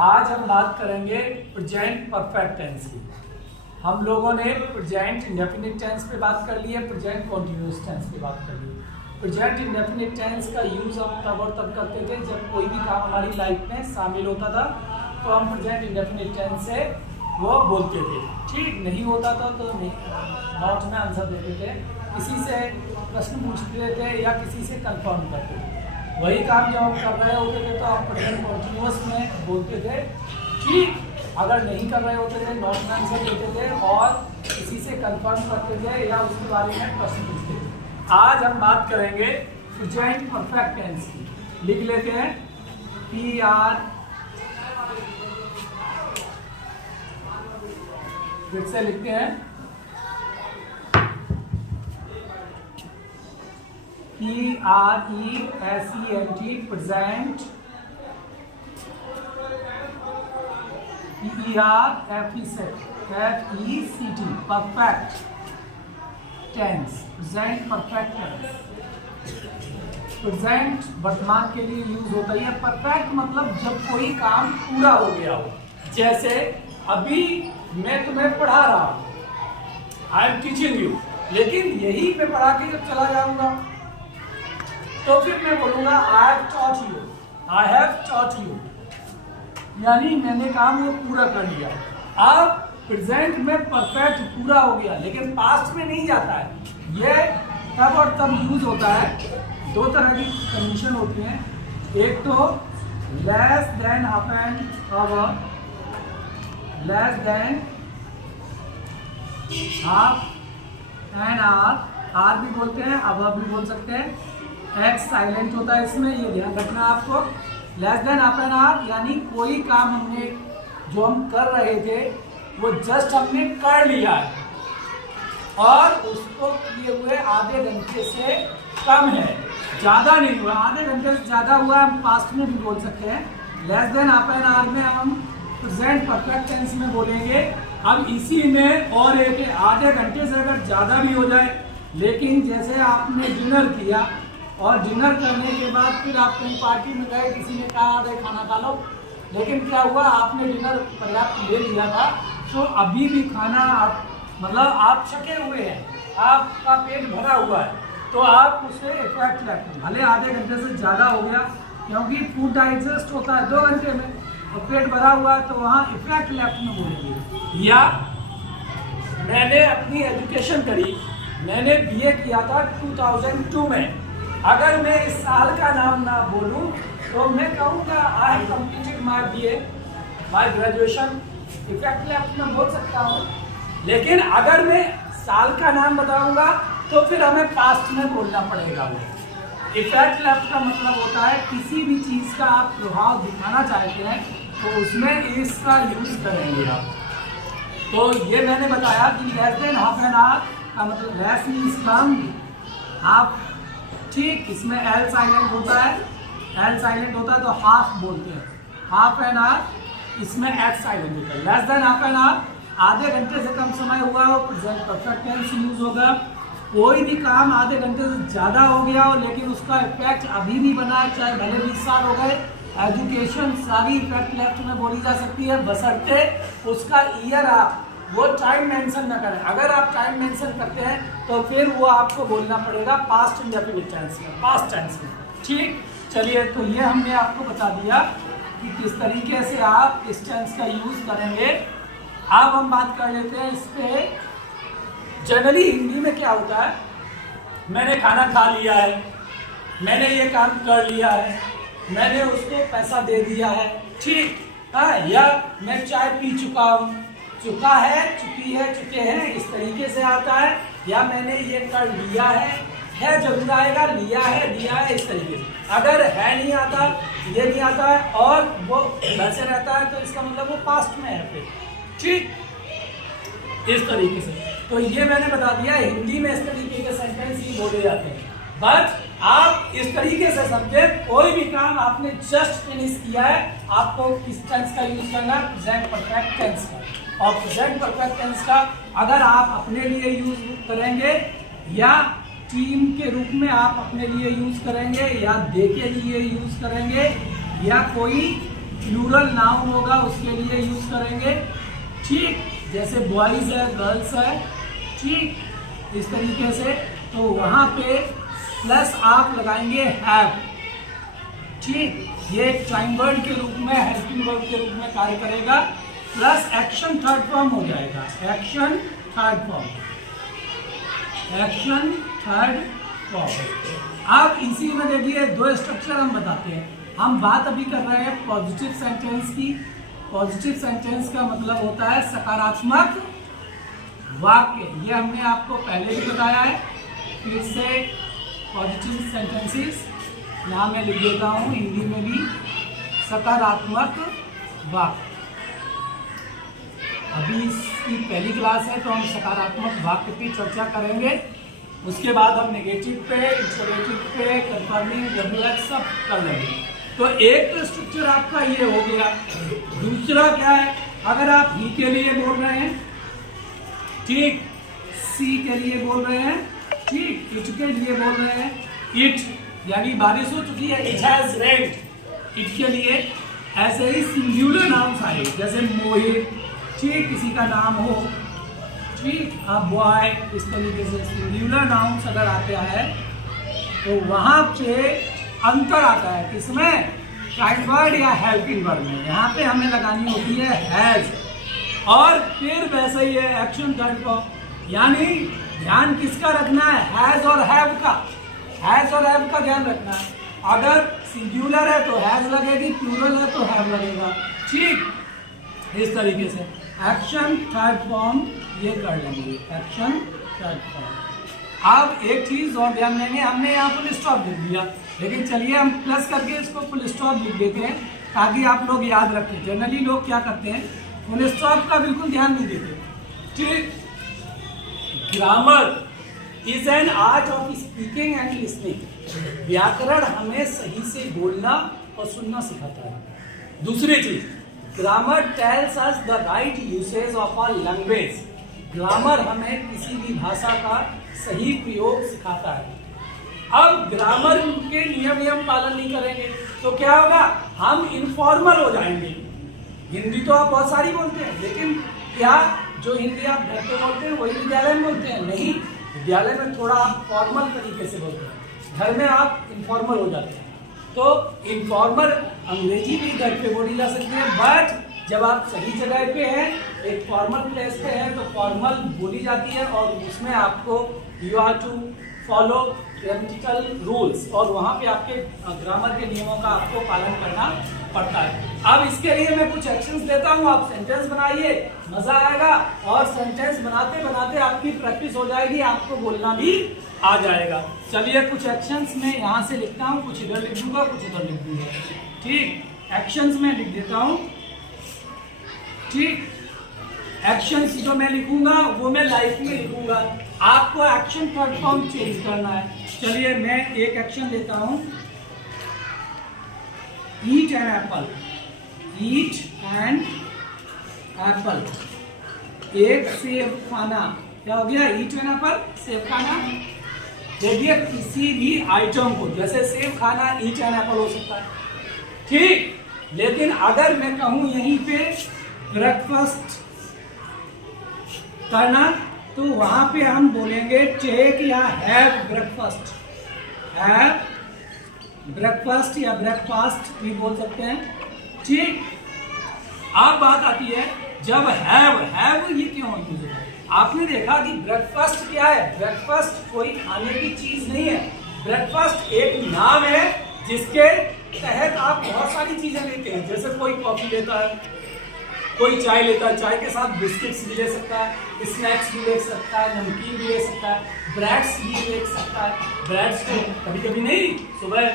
आज हम बात करेंगे प्रेजेंट परफेक्ट टेंस की। हम लोगों ने प्रेजेंट इंडेफिनिट टेंस पे बात कर ली है, प्रेजेंट कॉन्टिन्यूअस टेंस पे बात कर ली है। प्रेजेंट इंडेफिनिट टेंस का यूज हम तब और तब करते थे जब कोई भी काम हमारी लाइफ में शामिल होता था, तो हम प्रेजेंट इंडेफिनिट टेंस से वो बोलते थे। ठीक नहीं होता था तो नॉट में आंसर देते थे, किसी से प्रश्न पूछते थे या किसी से कंफर्म करते थे। वही काम जब हम कर रहे होते थे तो आप प्रेजेंट कॉन्टिन्यूअस में बोलते थे। ठीक, अगर नहीं कर रहे होते थे नॉट में आंसर देते थे और किसी से कंफर्म करते थे या उसके बारे में प्रश्न पूछते थे। आज हम बात करेंगे प्रेजेंट परफेक्ट टेंस की। लिख लेते हैं PR, फिर से लिखते हैं PRESENT, present, PERFECT, perfect tense, present perfect tense. Present वर्तमान के लिए यूज होता है। परफेक्ट मतलब जब कोई काम पूरा हो गया हो। जैसे अभी मैं तुम्हें पढ़ा रहा हूं, आई एम टीचिंग यू, लेकिन यही पे पढ़ा के जब चला जाऊंगा तो फिर मैं बोलूंगा I have taught you, I have taught you, यानी मैंने काम वो पूरा कर लिया। अब प्रेजेंट में परफेक्ट पूरा हो गया, लेकिन पास्ट में नहीं जाता है। ये तब और तब यूज होता है। दो तरह की कंडीशन होती हैं, एक तो less than half an hour, less than half an hour, आर भी बोलते हैं, अवर भी बोल सकते हैं। एक्स साइलेंट होता है इसमें, ये ध्यान रखना आपको। Less than half an our यानी कोई काम हमने जो हम कर रहे थे वो जस्ट हमने कर लिया है और उसको किए हुए आधे घंटे से कम है, ज़्यादा नहीं हुआ। आधे घंटे से ज़्यादा हुआ हम पास्ट में भी बोल सकते हैं। Less than half an our में हम प्रेजेंट परफेक्ट टेंस में बोलेंगे। अब इसी में और एक आधे घंटे से अगर ज़्यादा भी हो जाए, लेकिन जैसे आपने डिनर किया और डिनर करने के बाद फिर आप कहीं पार्टी में गए, किसी ने कहा अरे खाना खा लो, लेकिन क्या हुआ आपने डिनर पर्याप्त ले लिया था, तो अभी भी खाना आप मतलब आप छके हुए हैं, आपका पेट भरा हुआ है, तो आप उसे इफेक्ट लेते हैं। भले आधे घंटे से ज़्यादा हो गया, क्योंकि फूड डाइजेस्ट होता है 2 घंटे में, तो पेट भरा हुआ है, तो वहाँ इफेक्ट लेफ्ट में बोलेंगे। या मैंने अपनी एजुकेशन करी, मैंने BA किया था 2002 में, अगर मैं इस साल का नाम ना बोलूं तो मैं कहूँगा I have completed my BA, my graduation, effect left में बोल सकता हूँ। लेकिन अगर मैं साल का नाम बताऊंगा तो फिर हमें पास्ट में बोलना पड़ेगा। वो इफेक्ट लेफ्ट का मतलब होता है किसी भी चीज़ का आप प्रभाव दिखाना चाहते हैं तो उसमें इसका यूज करेंगे आप। तो ये मैंने बताया कि less than half an our का मतलब लेस मीन्स कम, आप ठीक, इसमें एल साइलेंट होता है, एल साइलेंट होता है तो हाफ बोलते हैं, हाफ एन आवर, इसमें एच साइलेंट होता है। Less than half an our, आधे घंटे से कम समय हुआ हो, प्रेजेंट परफेक्ट टेंस यूज होगा। कोई भी काम आधे घंटे से ज़्यादा हो गया हो लेकिन उसका इफेक्ट अभी भी बना है, चाहे भले 20 साल हो गए, एजुकेशन सारी इफेक्ट लेफ्ट में बोली जा सकती है, बशर्ते उसका ईयर आप वो टाइम मेंशन ना करें। अगर आप टाइम मेंशन करते हैं तो फिर वो आपको बोलना पड़ेगा पास्ट इंडेफिनिट टेंस में, पास्ट टेंस में। ठीक, चलिए, तो ये हमने आपको बता दिया कि किस तरीके से आप इस टेंस का यूज करेंगे। अब हम बात कर लेते हैं इस पे। जनरली हिंदी में क्या होता है, मैंने खाना खा लिया है, मैंने ये काम कर लिया है, मैंने उसको पैसा दे दिया है, ठीक है, या मैं चाय पी चुका हूँ, चुका है, चुकी है, चुके हैं, इस तरीके से आता है। या मैंने ये कर लिया है जरूर आएगा, लिया है, दिया है, इस तरीके से। अगर है नहीं आता, ये नहीं आता है और वो वैसे रहता है तो इसका मतलब वो पास्ट में है फिर, ठीक, इस तरीके से। तो ये मैंने बता दिया, हिंदी में इस तरीके के सेंटेंस ही बोले जाते हैं। बट आप इस तरीके से समझे, कोई भी काम आपने जस्ट फिनिश किया है, आपको किस टेंस का यूज करना है, प्रेजेंट परफेक्ट टेंस का। और प्रेजेंट परफेक्ट टेंस का अगर आप अपने लिए यूज करेंगे या टीम के रूप में आप अपने लिए यूज करेंगे या दे के लिए यूज करेंगे या कोई प्लूरल नाउन होगा उसके लिए यूज करेंगे, ठीक, जैसे बॉयज है, गर्ल्स है, ठीक, इस तरीके से। तो वहां पे प्लस आप लगाएंगे हैव, ठीक, ये एक टाइम वर्ड के रूप में, हेल्पिंग वर्ब के रूप में कार्य करेगा, प्लस एक्शन थर्ड फॉर्म हो जाएगा, action third form, action third form. अब इसी में देखिए दो स्ट्रक्चर हम बताते हैं। हम बात अभी कर रहे हैं पॉजिटिव सेंटेंस की। पॉजिटिव सेंटेंस का मतलब होता है सकारात्मक वाक्य, ये हमने आपको पहले भी बताया है। फिर से पॉजिटिव सेंटेंसेस यहाँ मैं लिख देता हूँ हिंदी में भी, सकारात्मक वाक्य। अभी इसकी पहली क्लास है तो हम सकारात्मक वाक्य की चर्चा करेंगे, उसके बाद हम नेगेटिव पे, इंटरोगेटिव पे, कंफर्मिंग, WH सब कर लेंगे। तो एक तो स्ट्रक्चर आपका ये हो गया। दूसरा क्या है, अगर आप ही के लिए बोल रहे हैं, ठीक, सी के लिए बोल रहे हैं, ठीक, इट के लिए बोल रहे हैं, इट यानी बारिश हो चुकी है, इट हैज रेन्ड, इट के लिए ऐसे ही सिंगुलर नाउन्स आए, जैसे मोहित, ठीक, किसी का नाम हो, ठीक, अब बॉय, इस तरीके से सिंगुलर नाउन्स अगर आते हैं तो वहां पे अंतर आता है, किसमें, टाइम वर्ड या हेल्पिंग वर्ड में। यहाँ पे हमें लगानी होती है हैज, और फिर वैसे ही है एक्शन थर्ड फॉर्म, यानी ध्यान किसका रखना है, हैज और हैव का, हैज और हैव का ध्यान रखना है। अगर सिंगुलर है तो हैज लगेगी, प्लूरल है तो हैव लगेगा, ठीक, इस तरीके से एक्शन थर्ड फॉर्म ये कर लेंगे, एक्शन थर्ड फॉर्म। अब एक चीज और ध्यान देंगे, हमने यहाँ फुल स्टॉप लिख दिया, लेकिन चलिए हम प्लस करके इसको फुल स्टॉप लिख देते हैं ताकि आप लोग याद रखें। जनरली लोग क्या करते हैं, फुल स्टॉप का बिल्कुल ध्यान नहीं देते, ठीक। Grammar is an art of speaking and listening. व्याकरण हमें सही से बोलना और सुनना सिखाता है। दूसरी चीज, grammar tells us the right usage of our language. Grammar हमें किसी भी भाषा का सही प्रयोग सिखाता है। अब ग्रामर के नियम पालन नहीं करेंगे तो क्या होगा, हम इनफॉर्मल हो जाएंगे। हिंदी तो आप बहुत सारी बोलते हैं, लेकिन क्या जो हिंदी आप घर पे बोलते हैं वही विद्यालय में बोलते हैं? नहीं, विद्यालय में थोड़ा आप फॉर्मल तरीके से बोलते हैं, घर में आप इनफॉर्मल हो जाते हैं। तो इनफॉर्मल अंग्रेजी भी घर पे बोली जा सकती है, बट जब आप सही जगह पे हैं, एक फॉर्मल प्लेस पे हैं, तो फॉर्मल बोली जाती है, और उसमें आपको you have to follow grammatical rules, और वहाँ पे आपके ग्रामर के नियमों का आपको पालन करना पड़ता है। अब इसके लिए मैं कुछ एक्शंस देता हूँ, आप सेंटेंस बनाइए, मजा आएगा, और सेंटेंस बनाते बनाते आपकी प्रैक्टिस हो जाएगी, आपको बोलना भी आ जाएगा। चलिए कुछ एक्शंस में यहाँ से लिखता हूँ, कुछ इधर लिख दूंगा, कुछ इधर लिख दूंगा, ठीक। एक्शंस में लिख देता हूँ, ठीक। एक्शंस जो मैं लिखूंगा वो मैं लाइफ में लिखूंगा, आपको एक्शन थर्ड फॉर्म चेंज करना है। चलिए मैं एक एक्शन लेता हूं, eat an apple, eat an apple, एक सेब खाना। क्या हो गया, ईट एन एप्पल, सेब खाना। देखिए किसी भी आइटम को, जैसे सेब खाना ईट एन एप्पल हो सकता है, ठीक। लेकिन अगर मैं कहूं यहीं पे ब्रेकफास्ट करना, तो वहां पे हम बोलेंगे टेक या हैव ब्रेकफास्ट, हैव ब्रेकफास्ट या ब्रेकफास्ट भी बोल सकते हैं, ठीक। अब बात आती है जब हैव ये क्यों यूज है? आपने देखा कि ब्रेकफास्ट क्या है, ब्रेकफास्ट कोई खाने की चीज नहीं है, ब्रेकफास्ट एक नाम है जिसके तहत आप बहुत सारी चीजें लेते हैं। जैसे कोई कॉफी लेता है, कोई चाय लेता है, चाय के साथ बिस्किट्स भी ले सकता है, स्नैक्स भी ले सकता है, नमकीन भी ले सकता है, ब्रेड्स भी ले सकता है। ब्रेड्स को कभी कभी नहीं, सुबह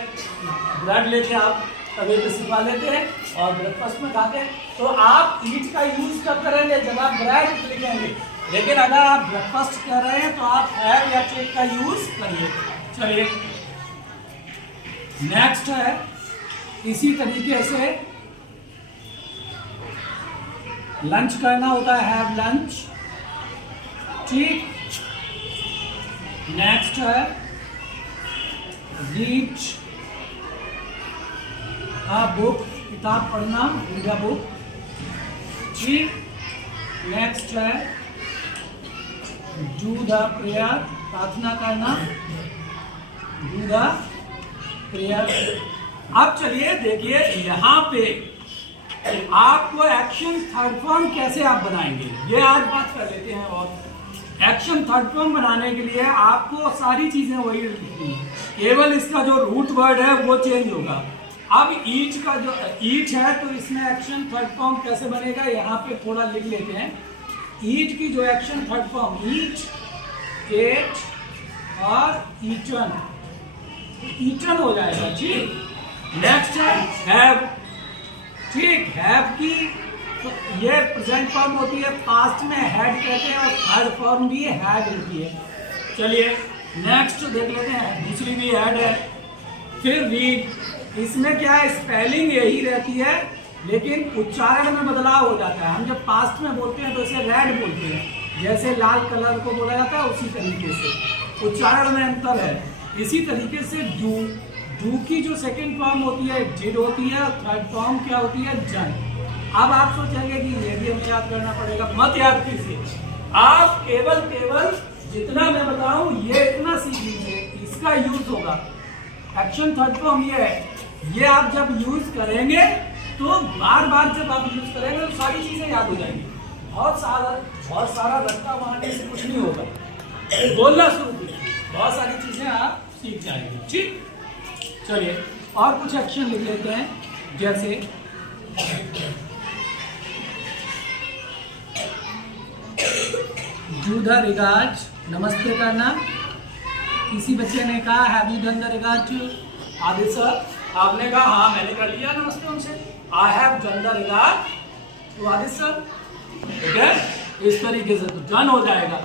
ब्रेड लेके आप तवे पे सिखा लेते हैं और ब्रेकफास्ट में खाते हैं। तो आप ईट का यूज कब करेंगे, जब आप ब्रेड लिखेंगे। लेकिन अगर आप ब्रेकफास्ट कर रहे हैं तो आप हैव या टेक का यूज करिए। चलिए नेक्स्ट है, इसी तरीके से लंच करना होता है, हैव लंच, ठीक। नेक्स्ट है रीड अ बुक, किताब पढ़ना, रीड अ बुक। ठीक, नेक्स्ट है डू द प्रेयर, प्रार्थना करना, डू द प्रेयर। अब चलिए देखिए यहाँ पे आपको एक्शन थर्ड फॉर्म कैसे आप बनाएंगे, ये आज बात कर लेते हैं। और एक्शन थर्ड फॉर्म बनाने के लिए आपको सारी चीजें वही लिखनी है, केवल इसका जो रूट वर्ड है वो चेंज होगा। अब ईच का जो ईच है तो इसमें एक्शन थर्ड फॉर्म कैसे बनेगा, यहाँ पे थोड़ा लिख लेते हैं। ईट की जो action third form, each, ate और ईटन, ईटन हो जाएगा। ठीक, नेक्स्ट है हैव। ठीक, हैव की तो ये प्रेजेंट फॉर्म होती है, पास्ट में हैड कहते हैं, और थर्ड फॉर्म भी हैड होती है। चलिए नेक्स्ट देख लेते हैं, दूसरी भी हैड है। फिर रीड, इसमें क्या है, स्पेलिंग यही रहती है लेकिन उच्चारण में बदलाव हो जाता है। हम जब पास्ट में बोलते हैं तो इसे रेड बोलते हैं, जैसे लाल कलर को बोला जाता है उसी तरीके से उच्चारण में अंतर है। इसी तरीके से डू, डू की जो सेकंड फॉर्म होती है डिड होती है, और थर्ड फॉर्म क्या होती है, जन। अब आप सोचेंगे कि ये भी हमें याद करना पड़ेगा, मत याद कीजिए, आप केवल जितना मैं बताऊं ये इतना सीख लीजिए, इसका यूज होगा। एक्शन थर्ड फॉर्म ये है, ये आप जब यूज करेंगे तो बार बार जब आप यूज करेंगे तो सारी चीजें याद हो जाएंगी। बहुत सारा रट्टा मारने से कुछ नहीं होगा, बोलना शुरू कीजिए, बहुत सारी चीजें आप सीख जाएंगे। ठीक, चलिए और कुछ एक्शन लिख लेते हैं, जैसे डू द रिगार्ड, नमस्ते करना। किसी बच्चे ने कहा have you done the regard to Aditya sir, आपने कहा हाँ मैंने कर लिया नमस्ते उनसे, I have done the regard to Aditya sir. ठीक है, इस तरीके से तो डन हो जाएगा।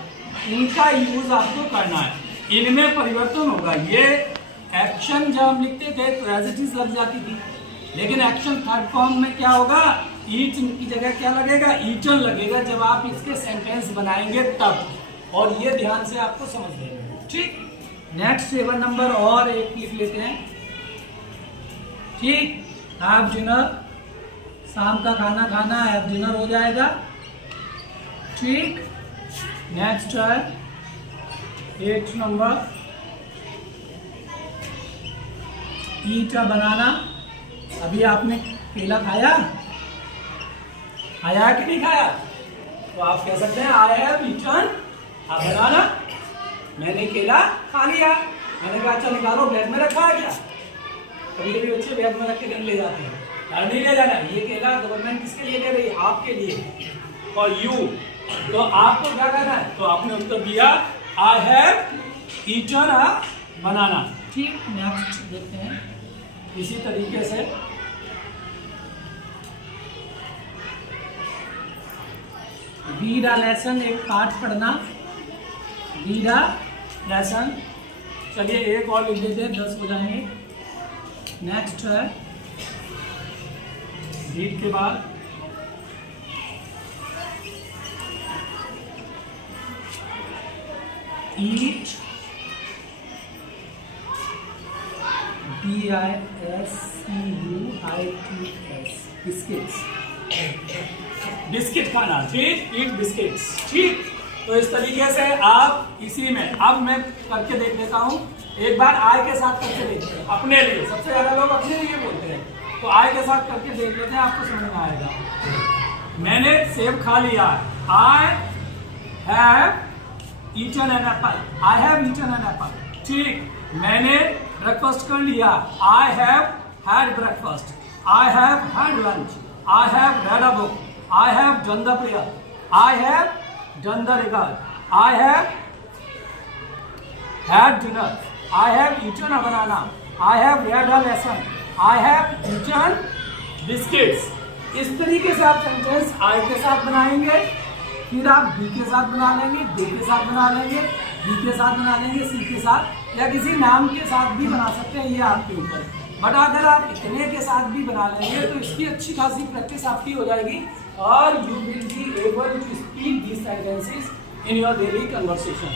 इनका यूज आपको करना है, इनमें परिवर्तन होगा। ये एक्शन जब हम लिखते थे तो एज इट इज लग जाती थी, लेकिन एक्शन थर्ड फॉर्म में क्या होगा, ईट की जगह क्या लगेगा, ईटन लगेगा जब आप इसके सेंटेंस बनाएंगे तब। और ये ध्यान से आपको समझ लेना। ठीक, नेक्स्ट 7 नंबर और एक लिख लेते हैं। ठीक, हैव डिनर, शाम का खाना खाना, हैव डिनर हो जाएगा। ठीक, नेक्स्ट है 8 नंबर ईट अ बनाना। अभी आपने केला खाया कि नहीं खाया, तो आप कह सकते हैं आई हैव ईटन अ बनाना, मैंने केला खा लिया। मैंने कहा अच्छा निकालो, बैग में रखा है क्या, कभी कभी बच्चे बैग में रख के नहीं ले जाते हैं, नहीं ले जाना, ये केला गवर्नमेंट किसके लिए दे रही है, आपके लिए, और यू, तो आपको क्या करना है, तो आपने उत्तर दिया आई हैव ईटन अ बनाना। ठीक, नेक्स्ट देखते हैं इसी तरीके से रीड अ लेसन, एक पाठ पढ़ना, रीड अ लेसन। चलिए एक और लिख देते हैं, 10 हो जाएंगे। नेक्स्ट है रीड के बाद ईट, BISCUITS, बिस्किट्स, बिस्किट खाना। ठीक, ईट बिस्किट्स। ठीक, तो इस तरीके से आप इसी में, अब मैं करके देख लेता हूँ, एक बार आई के साथ करके देखते हैं अपने लिए, सबसे ज्यादा लोग अपने लिए बोलते हैं, तो आई के साथ करके देख लेते हैं, आपको समझ में आएगा। मैंने सेब खा लिया, I have eaten an apple, I have eaten an apple. ठीक, मैंने ब्रेकफास्ट कर लिया, I have had breakfast, I have had lunch, I have read a book, I have done the prayer, I have done the regard, I have had dinner, I have eaten a banana, I have read a lesson, I have eaten biscuits. इस तरीके से आप sentence I के साथ बनाएंगे, फिर आप B के साथ बना लेंगे, डे के साथ बना लेंगे, बी के साथ बना लेंगे, सी के साथ, या किसी नाम के साथ भी बना सकते हैं, ये आपके ऊपर। बट अगर आप इतने के साथ भी बना लेंगे तो इसकी अच्छी खासी प्रैक्टिस आपकी हो जाएगी, और you will be able to speak these sentences in your daily conversation.